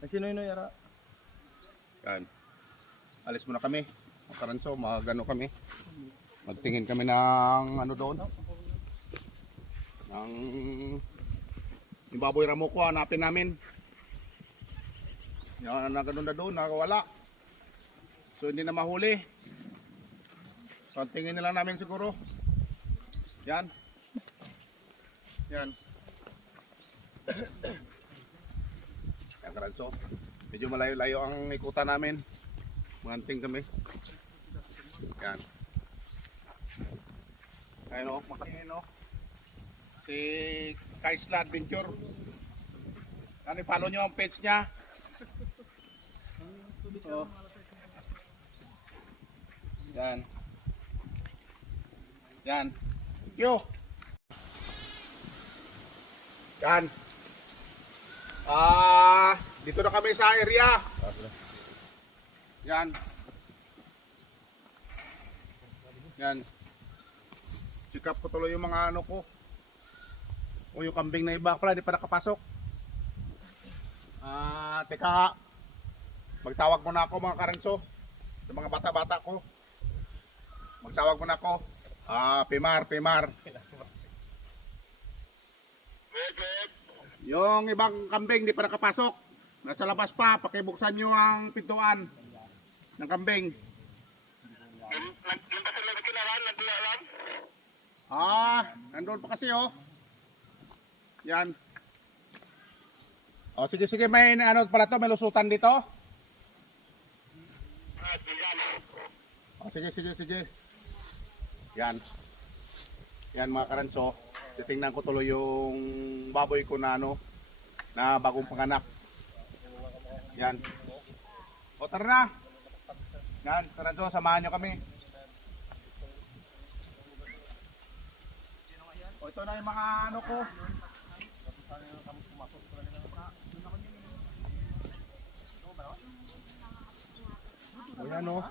Nagsinoy-noy ara. Yan. Alis muna kami. Karanso, magano kami. Magtingin kami ng ano doon. Ng yung baboy ramo ko, hanapin namin. Yan, na ganun na doon, nakawala. So hindi na mahuli. So tingin nila namin siguro. Yan. Yan. Yan karanso. Medyo malayo-layo ang ikutan namin. Manting kami. Yan. Ayun o, makatingin o. Si Kaisla Adventure. Yan, i-follow nyo ang page niya. So, yan. Yan. Thank you. Yan. Dito na kami sa area. Yan. Yan. Check up ko tuloy yung mga ano ko. O yung kambing na iba pala, di pa nakapasok. Teka. Magtawag muna ako mga karanso. Sa mga bata-bata ko. Magtawag muna ako. Pimar. Yung ibang kambing di pa nakapasok. Nasa labas pa, pakibuksan nyo ang pintuan ng kambing. Nandun pa kasi oh. Yan. Sige, may ano pala to, may lusutan dito. Sige. Yan. Yan mga karanso. Titingnan ko tuloy yung baboy ko na ano, na bagong panganak. Yan. O tara na. Yan, karanso, samahan nyo kami. O ito na yung mga ano ko. O yan o.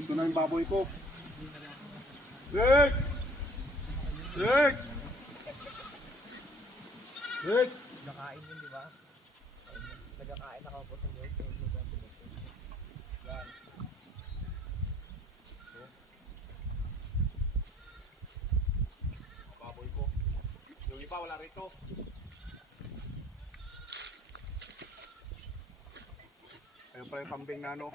Ito na yung baboy ko. Rick! Nakain yun, di ba? Nagkakain ako po sa work. Yan. Baboy ko. Yung iba wala rito. Ayun pa yung kambing na ano.